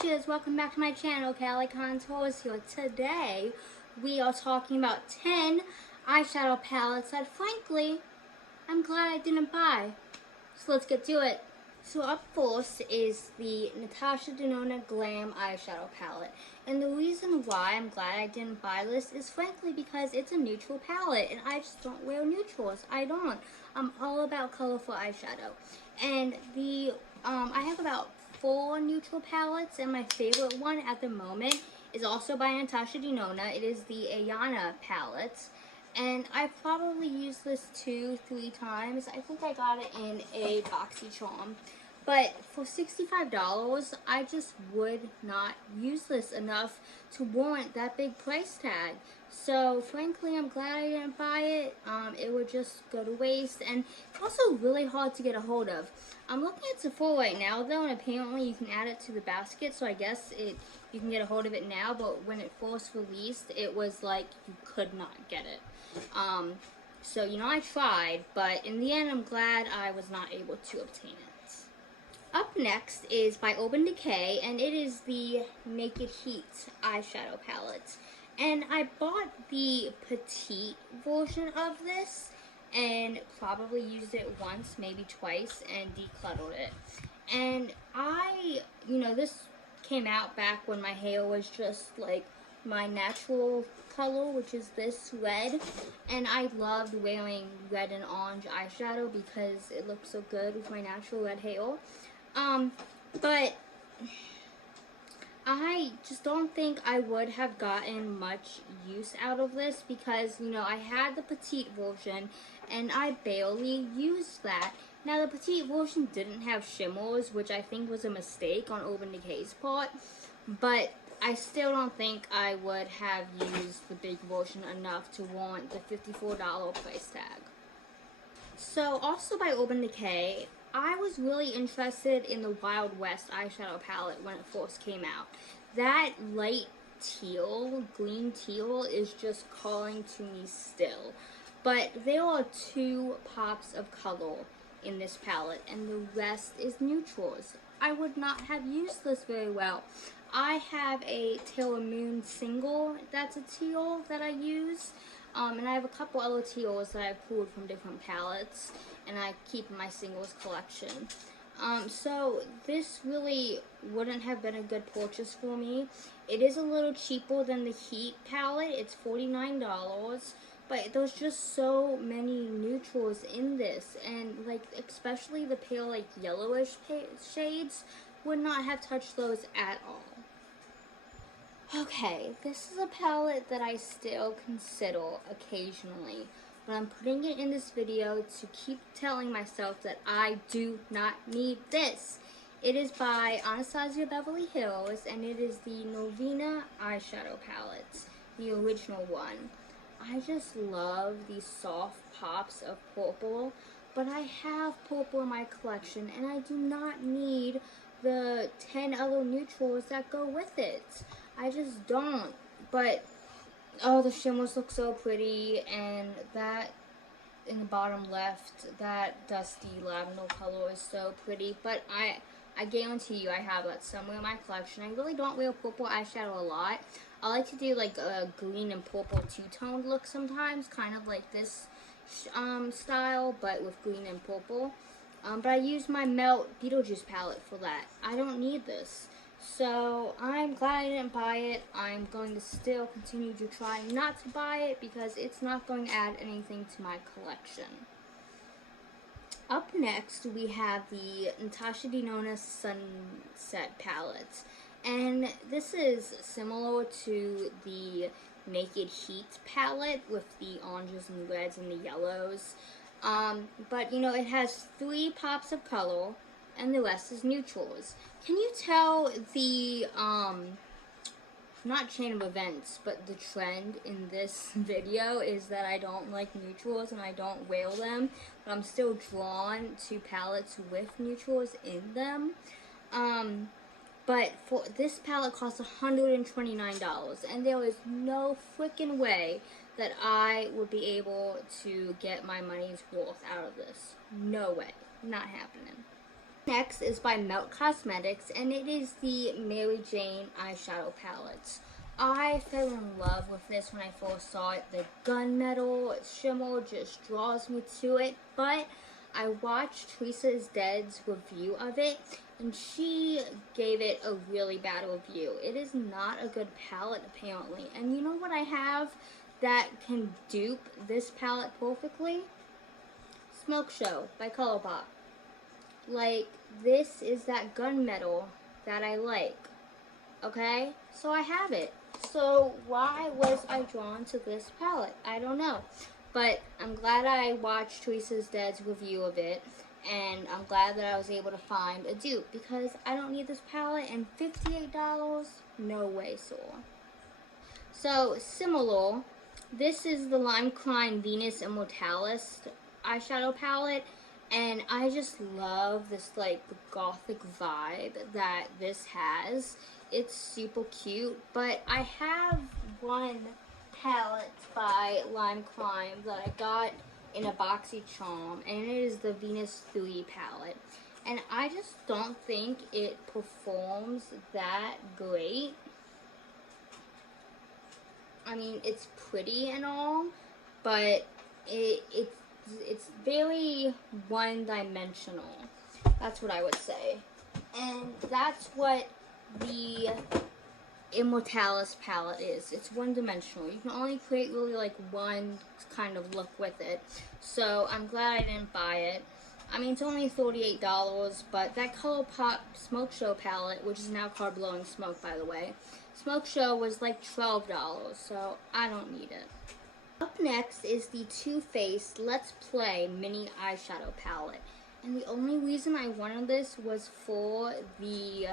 peaches, welcome back to my channel. Callie Contours here. Today we are talking about 10 eyeshadow palettes that frankly I'm glad I didn't buy. So let's get to it. So up first is the Natasha Denona Glam eyeshadow palette. And the reason why I'm glad I didn't buy this is frankly because it's a neutral palette and I just don't wear neutrals. I don't. I'm all about colorful eyeshadow. And I have about 4 neutral palettes, and my favorite one at the moment is also by Natasha Denona. It is the Ayana palette. And I've probably used this 2-3 times. I think I got it in a BoxyCharm. But for $65, I just would not use this enough to warrant that big price tag. So frankly, I'm glad I didn't buy it. It would just go to waste, and it's also really hard to get a hold of. I'm looking at Sephora right now though, and apparently you can add it to the basket, so I guess you can get a hold of it now, but when it first released, it was like you could not get it. So I tried, but in the end, I'm glad I was not able to obtain it. Up next is by Urban Decay, and it is the Naked Heat eyeshadow palette. And I bought the petite version of this and probably used it once, maybe twice, and decluttered it. And this came out back when my hair was just like my natural color, which is this red, and I loved wearing red and orange eyeshadow because it looked so good with my natural red hair. But I just don't think I would have gotten much use out of this because, I had the petite version and I barely used that. Now, the petite version didn't have shimmers, which I think was a mistake on Urban Decay's part, but I still don't think I would have used the big version enough to warrant the $54 price tag. So, also by Urban Decay, I was really interested in the Wild West eyeshadow palette when it first came out. That light teal, green teal, is just calling to me still. But there are 2 pops of color in this palette, and the rest is neutrals. I would not have used this very well. I have a Taylor Moon single that's a teal that I use. And I have a couple other teals that I've pulled from different palettes, and I keep in my singles collection. So this really wouldn't have been a good purchase for me. It is a little cheaper than the Heat palette. It's $49, but there's just so many neutrals in this, and especially the pale yellowish shades would not have touched those at all. Okay, this is a palette that I still consider occasionally, but I'm putting it in this video to keep telling myself that I do not need this. It is by Anastasia Beverly Hills, and it is the Novena eyeshadow palette, the original one. I just love these soft pops of purple, but I have purple in my collection, and I do not need the 10 other neutrals that go with it. I just don't. But oh, the shimmers look so pretty, and that in the bottom left, that dusty lavender color is so pretty. But I guarantee you I have that somewhere in my collection. I really don't wear purple eyeshadow a lot. I like to do like a green and purple two-toned look sometimes, kind of like this style, but with green and purple. But I use my Melt Beetlejuice palette for that. I don't need this. So I'm glad I didn't buy it. I'm going to still continue to try not to buy it because it's not going to add anything to my collection. Up next, we have the Natasha Denona Sunset palette. And this is similar to the Naked Heat palette with the oranges and reds and the yellows. But it has 3 pops of color, and the rest is neutrals. Can you tell the, not chain of events, but the trend in this video is that I don't like neutrals and I don't wear them, but I'm still drawn to palettes with neutrals in them. But for this palette costs $129, and there is no freaking way that I would be able to get my money's worth out of this. No way. Not happening. Next is by Melt Cosmetics, and it is the Mary Jane eyeshadow palettes. I fell in love with this when I first saw it. The gunmetal shimmer just draws me to it, but I watched Teresa is Dead's review of it, and she gave it a really bad review. It is not a good palette, apparently. And you know what I have that can dupe this palette perfectly? Smoke Show by ColourPop. Like, this is that gunmetal that I like, okay? So I have it. So why was I drawn to this palette? I don't know. But I'm glad I watched Teresa's Dead's review of it, and I'm glad that I was able to find a dupe, because I don't need this palette, and $58? No way, Soul. So, similar, this is the Lime Crime Venus Immortalis eyeshadow palette, and I just love this, like, gothic vibe that this has. It's super cute, but I have one palette by Lime Crime that I got in a boxy charm, and it is the Venus 3 palette. And I just don't think it performs that great. I mean, it's pretty and all, but it's very one-dimensional. That's what I would say. And that's what the Immortalis palette is. It's one-dimensional. You can only create really like one kind of look with it. So I'm glad I didn't buy it. I mean, it's only $38, but that ColourPop Smoke Show palette, which is now called Blowing Smoke, by the way, Smoke Show was like $12, so I don't need it. Up next is the Too Faced Let's Play Mini Eyeshadow Palette. And the only reason I wanted this was for the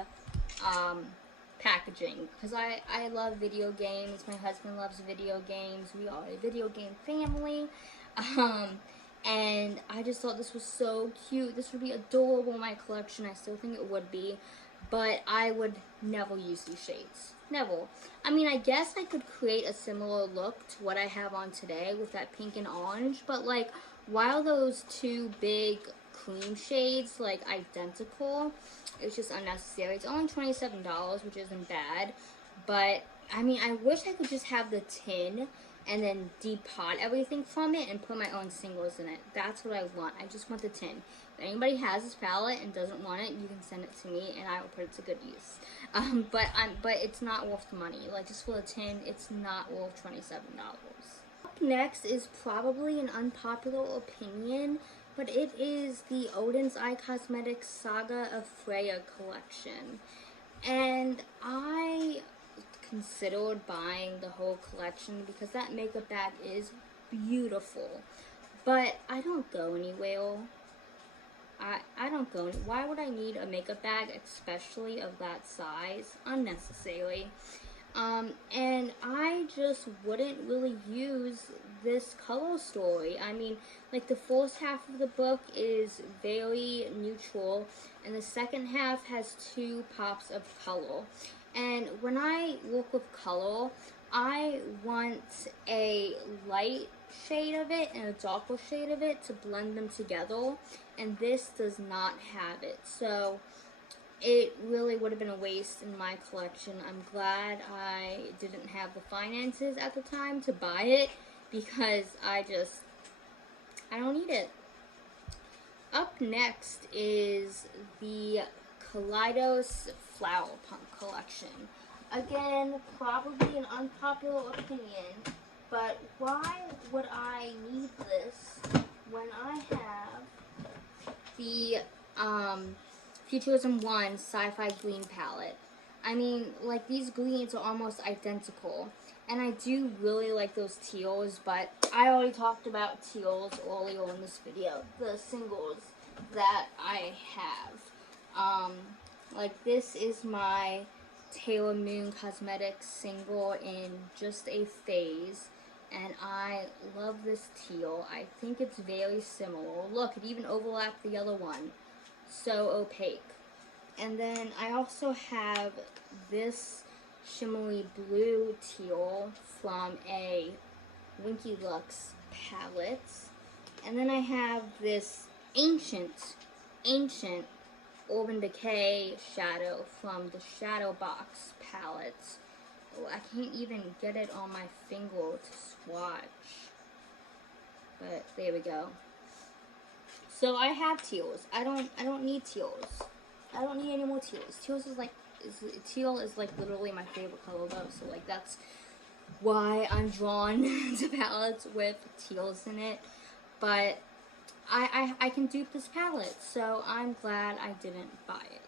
packaging, because I love video games. My husband loves video games. We are a video game family. And I just thought this was so cute. This would be adorable in my collection. I still think it would be, but I would never use these shades. Never. I mean, I guess I could create a similar look to what I have on today with that pink and orange, but like, while those two big cream shades, like, identical, it's just unnecessary. It's only $27, which isn't bad, but I mean, I wish I could just have the tin and then depot everything from it and put my own singles in it. That's what I want. I just want the tin. If anybody has this palette and doesn't want it, you can send it to me and I will put it to good use. But it's not worth the money. Like, just for the tin, it's not worth $27. Up next is probably an unpopular opinion, but it is the Odin's Eye Cosmetics Saga of Freya collection. And I considered buying the whole collection because that makeup bag is beautiful, but I don't go anywhere. I don't go. Why would I need a makeup bag, especially of that size? Unnecessary. And I just wouldn't really use this color story. I mean, like, the first half of the book is very neutral, and the second half has 2 pops of color. And when I work with color, I want a light shade of it and a darker shade of it to blend them together, and this does not have it. So it really would have been a waste in my collection. I'm glad I didn't have the finances at the time to buy it, because I don't need it. Up next is the Kaleidos Flower Punk collection. Again, probably an unpopular opinion, but why would I need this when I have the Futurism 1 Sci-Fi Green palette? I mean, like, these greens are almost identical, and I do really like those teals, but I already talked about teals earlier in this video, the singles that I have. Like, this is my Taylor Moon Cosmetics single in Just a Phase, and I love this teal. I think it's very similar. Look, it even overlapped the other one. So opaque. And then I also have this shimmery blue teal from a Winky Lux palette. And then I have this ancient Urban Decay shadow from the Shadow Box palette. Oh, I can't even get it on my finger to swatch. But there we go. So I have teals. I don't need teals. I don't need any more teals. Teal is like literally my favorite color though. So like that's why I'm drawn to palettes with teals in it. But I can dupe this palette, so I'm glad I didn't buy it.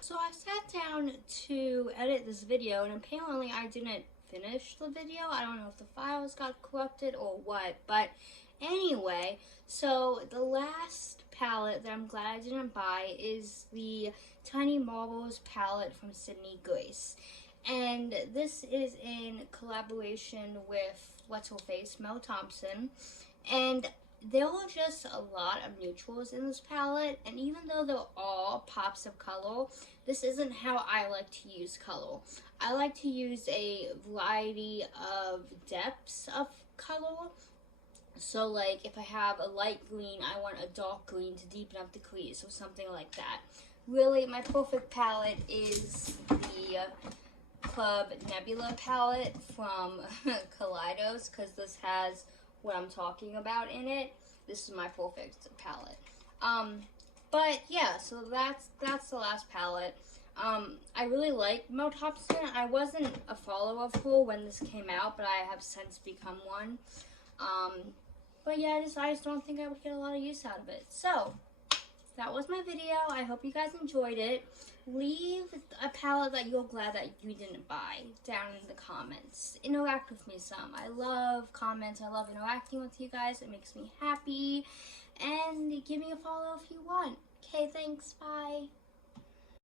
So I sat down to edit this video, and apparently I didn't finish the video. I don't know if the files got corrupted or what, but anyway, so the last palette that I'm glad I didn't buy is the Tiny Marbles palette from Sydney Grace. And this is in collaboration with What's Her Face, Mel Thompson. And there are just a lot of neutrals in this palette, and even though they're all pops of color, this isn't how I like to use color. I like to use a variety of depths of color. So like if I have a light green, I want a dark green to deepen up the crease or something like that. Really, my perfect palette is the Club Nebula palette from Kaleidos, because this has what I'm talking about in it. This is my perfect palette. But yeah, so that's the last palette. I really like Mel Thompson. I wasn't a follower of her when this came out, but I have since become one. But yeah, I just don't think I would get a lot of use out of it. So that was my video. I hope you guys enjoyed it. Leave a palette that you're glad that you didn't buy down in the comments. Interact with me some. I love comments. I love interacting with you guys. It makes me happy. And give me a follow if you want. Okay, thanks. Bye.